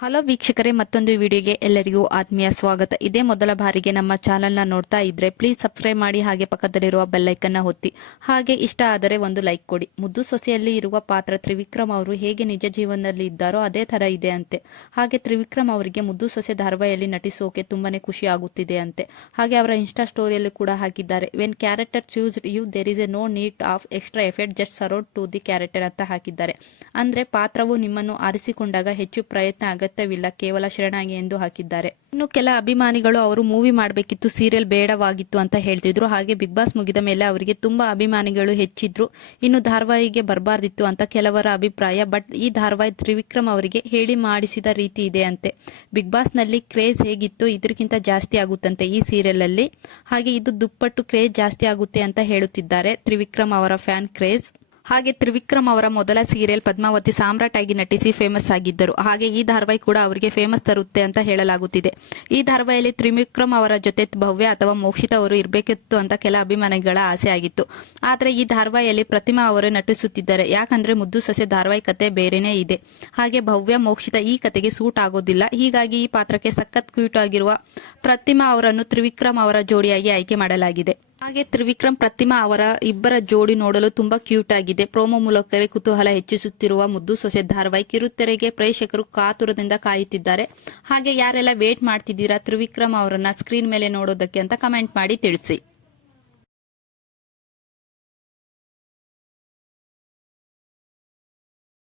Hello ವೀಕ್ಷಕರೇ, ಮತ್ತೊಂದು ವಿಡಿಯೋಗೆ ಎಲ್ಲರಿಗೂ ಆತ್ಮೀಯ ಸ್ವಾಗತ. ಇದೇ ಮೊದಲ ಬಾರಿಗೆ ನಮ್ಮ ಚಾನೆಲ್ನ ನೋಡ್ತಾ ಇದ್ರೆ ಪ್ಲೀಸ್ ಸಬ್ಸ್ಕ್ರೈಬ್ ಮಾಡಿ, ಹಾಗೆ ಪಕ್ಕದಲ್ಲಿರುವ ಬೆಲ್ಲೈಕನ್ನ ಒತ್ತಿ. ಹಾಗೆ ಇಷ್ಟ ಆದರೆ ಒಂದು ಲೈಕ್ ಕೊಡಿ. ಮುದ್ದು ಸೊಸೆಯಲ್ಲಿ ಇರುವ ಪಾತ್ರ ತ್ರಿವಿಕ್ರಮ್ ಅವರು ಹೇಗೆ ನಿಜ ಜೀವನದಲ್ಲಿ ಇದ್ದಾರೋ ಅದೇ ತರ ಇದೆ ಅಂತೆ. ಹಾಗೆ ತ್ರಿವಿಕ್ರಮ್ ಅವರಿಗೆ ಮುದ್ದು ಸೊಸೆ ಧಾರಾವಾಹಿಯಲ್ಲಿ ನಟಿಸೋಕೆ ತುಂಬಾನೇ ಖುಷಿ ಆಗುತ್ತಿದೆ ಅಂತೆ. ಹಾಗೆ ಅವರ ಇನ್ಸ್ಟಾ ಸ್ಟೋರಿಯಲ್ಲಿ ಕೂಡ ಹಾಕಿದ್ದಾರೆ. When character choose you there is a no need of extra effect just surround to the character ಅಂತ ಹಾಕಿದ್ದಾರೆ. ಅಂದ್ರೆ ಪಾತ್ರವು ನಿಮ್ಮನ್ನು ಆರಿಸಿಕೊಂಡಾಗ ಹೆಚ್ಚು ಪ್ರಯತ್ನ ಅಗತ್ಯವಿಲ್ಲ, ಕೇವಲ ಶರಣಾಗಿ ಎಂದು ಹಾಕಿದ್ದಾರೆ. ಇನ್ನು ಕೆಲ ಅಭಿಮಾನಿಗಳು ಅವರು ಮೂವಿ ಮಾಡಬೇಕಿತ್ತು, ಸೀರಿಯಲ್ ಬೇಡವಾಗಿತ್ತು ಅಂತ ಹೇಳ್ತಿದ್ರು. ಹಾಗೆ ಬಿಗ್ ಬಾಸ್ ಮುಗಿದ ಮೇಲೆ ಅವರಿಗೆ ತುಂಬಾ ಅಭಿಮಾನಿಗಳು ಹೆಚ್ಚಿದ್ರು. ಇನ್ನು ಧಾರಾವಾಹಿಗೆ ಬರಬಾರ್ದಿತ್ತು ಅಂತ ಕೆಲವರ ಅಭಿಪ್ರಾಯ, ಬಟ್ ಈ ಧಾರಾವಾಹಿ ತ್ರಿವಿಕ್ರಮ್ ಅವರಿಗೆ ಹೇಳಿ ಮಾಡಿಸಿದ ರೀತಿ ಇದೆ ಅಂತೆ. ಬಿಗ್ ಬಾಸ್ನಲ್ಲಿ ಕ್ರೇಜ್ ಹೇಗಿತ್ತು ಇದಕ್ಕಿಂತ ಜಾಸ್ತಿ ಆಗುತ್ತಂತೆ ಈ ಸೀರಿಯಲ್ ಅಲ್ಲಿ ಹಾಗೆ ಇದು ದುಪ್ಪಟ್ಟು ಕ್ರೇಜ್ ಜಾಸ್ತಿ ಆಗುತ್ತೆ ಅಂತ ಹೇಳುತ್ತಿದ್ದಾರೆ ತ್ರಿವಿಕ್ರಮ್ ಅವರ ಫ್ಯಾನ್ ಕ್ರೇಜ್. ಹಾಗೆ ತ್ರಿವಿಕ್ರಮ್ ಅವರ ಮೊದಲ ಸೀರಿಯಲ್ ಪದ್ಮಾವತಿ ಸಾಮ್ರಾಟ್ ಆಗಿ ನಟಿಸಿ ಫೇಮಸ್ ಆಗಿದ್ದರು. ಹಾಗೆ ಈ ಧಾರಾವಾಹಿ ಕೂಡ ಅವರಿಗೆ ಫೇಮಸ್ ತರುತ್ತೆ ಅಂತ ಹೇಳಲಾಗುತ್ತಿದೆ. ಈ ಧಾರಾವಾಹಿಯಲ್ಲಿ ತ್ರಿವಿಕ್ರಮ್ ಅವರ ಜೊತೆ ಭವ್ಯ ಅಥವಾ ಮೋಕ್ಷಿತ ಅವರು ಇರಬೇಕಿತ್ತು ಅಂತ ಕೆಲ ಅಭಿಮಾನಿಗಳ ಆಸೆ ಆಗಿತ್ತು. ಆದರೆ ಈ ಧಾರಾವಾಹಿಯಲ್ಲಿ ಪ್ರತಿಮಾ ಅವರು ನಟಿಸುತ್ತಿದ್ದಾರೆ. ಯಾಕಂದ್ರೆ ಮುದ್ದು ಸಸ್ಯ ಧಾರಾವಾಹಿ ಕತೆ ಬೇರೆನೇ ಇದೆ. ಹಾಗೆ ಭವ್ಯ, ಮೋಕ್ಷಿತ ಈ ಕತೆಗೆ ಸೂಟ್ ಆಗೋದಿಲ್ಲ. ಹೀಗಾಗಿ ಈ ಪಾತ್ರಕ್ಕೆ ಸಖತ್ ಕ್ಯೂಟ್ ಆಗಿರುವ ಪ್ರತಿಮಾ ಅವರನ್ನು ತ್ರಿವಿಕ್ರಮ್ ಅವರ ಜೋಡಿಯಾಗಿ ಆಯ್ಕೆ ಮಾಡಲಾಗಿದೆ. ಹಾಗೆ ತ್ರಿವಿಕ್ರಮ್ ಪ್ರತಿಮಾ ಅವರ ಇಬ್ಬರ ಜೋಡಿ ನೋಡಲು ತುಂಬಾ ಕ್ಯೂಟ್ ಆಗಿದೆ. ಪ್ರೋಮೋ ಮೂಲಕವೇ ಕುತೂಹಲ ಹೆಚ್ಚಿಸುತ್ತಿರುವ ಮುದ್ದು ಸೊಸೆ ಧಾರವಾಹಿ ಕಿರುತೆರೆಗೆ ಪ್ರೇಕ್ಷಕರು ಕಾತುರದಿಂದ ಕಾಯುತ್ತಿದ್ದಾರೆ. ಹಾಗೆ ಯಾರೆಲ್ಲ ವೇಟ್ ಮಾಡ್ತಿದ್ದೀರಾ ತ್ರಿವಿಕ್ರಮ್ ಅವರನ್ನ ಸ್ಕ್ರೀನ್ ಮೇಲೆ ನೋಡೋದಕ್ಕೆ ಅಂತ ಕಮೆಂಟ್ ಮಾಡಿ ತಿಳಿಸಿ.